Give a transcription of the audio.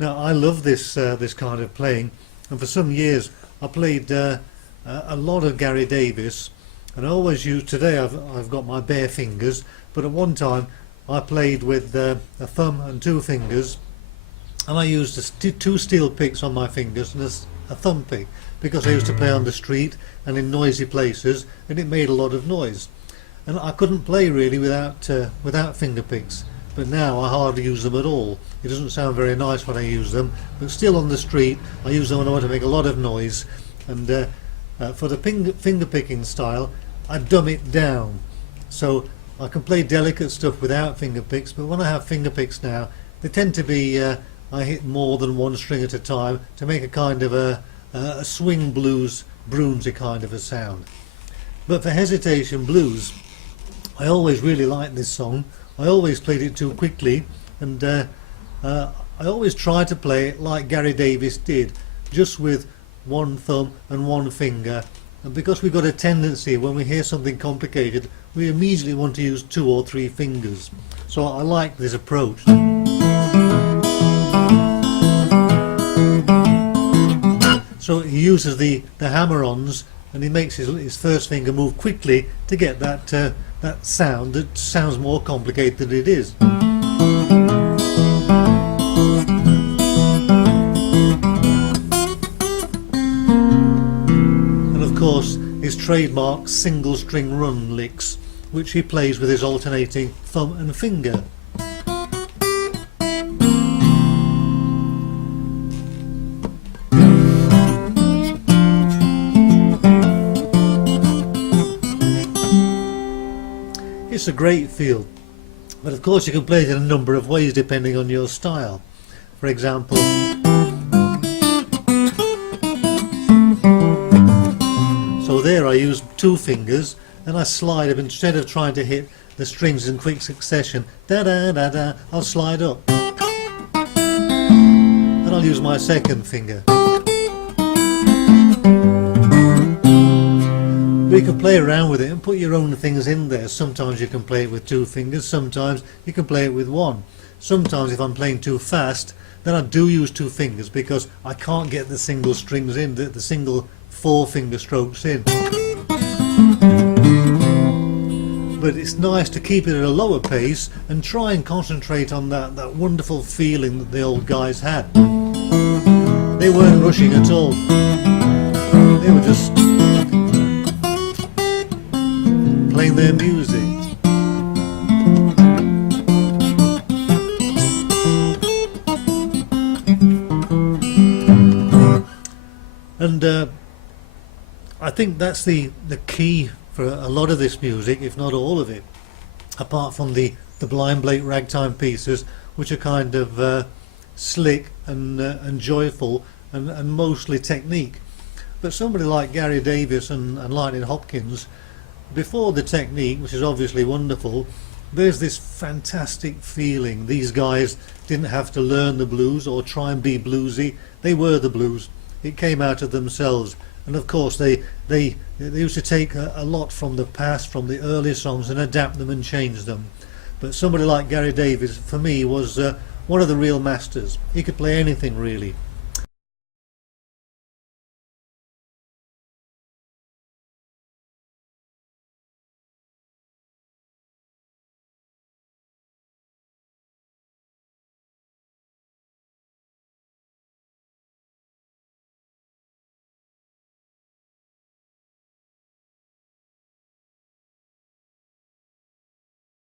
Now I love this kind of playing, and for some years I played a lot of Gary Davis, and I always use, today I've got my bare fingers, but at one time I played with a thumb and two fingers, and I used two steel picks on my fingers and a thumb pick, because I used to play on the street and in noisy places, and it made a lot of noise, and I couldn't play really without finger picks. But now I hardly use them at all. It doesn't sound very nice when I use them, but still on the street I use them when I want to make a lot of noise. And for the finger picking style, I dumb it down, so I can play delicate stuff without finger picks, but when I have finger picks now, they tend to be I hit more than one string at a time to make a kind of a swing blues, Brunsy kind of a sound. But for Hesitation Blues, I always really liked this song. I always played it too quickly, and I always tried to play it like Gary Davis did, just with one thumb and one finger. And because we've got a tendency, when we hear something complicated, we immediately want to use 2 or 3 fingers. So I like this approach. So he uses the hammer-ons, and he makes his first finger move quickly to get that sound that sounds more complicated than it is. And of course his trademark single string run licks, which he plays with his alternating thumb and finger. It's a great feel, but of course you can play it in a number of ways depending on your style. For example, so there I use 2 fingers and I slide up. Instead of trying to hit the strings in quick succession, da da da da, I'll slide up, and I'll use my second finger. But you can play around with it and put your own things in there. Sometimes you can play it with 2 fingers, sometimes you can play it with 1. Sometimes if I'm playing too fast, then I do use 2 fingers because I can't get the single strings in, the single 4 finger strokes in. But it's nice to keep it at a lower pace and try and concentrate on that wonderful feeling that the old guys had. They weren't rushing at all. They were just playing their music. And I think that's the key for a lot of this music, if not all of it, apart from the Blind Blake ragtime pieces, which are kind of slick and joyful and mostly technique. But somebody like Gary Davis and Lightning Hopkins, before the technique, which is obviously wonderful, there's this fantastic feeling. These guys didn't have to learn the blues or try and be bluesy. They were the blues. It came out of themselves. And of course they used to take a lot from the past, from the early songs, and adapt them and change them. But somebody like Gary Davis, for me, was one of the real masters. He could play anything really.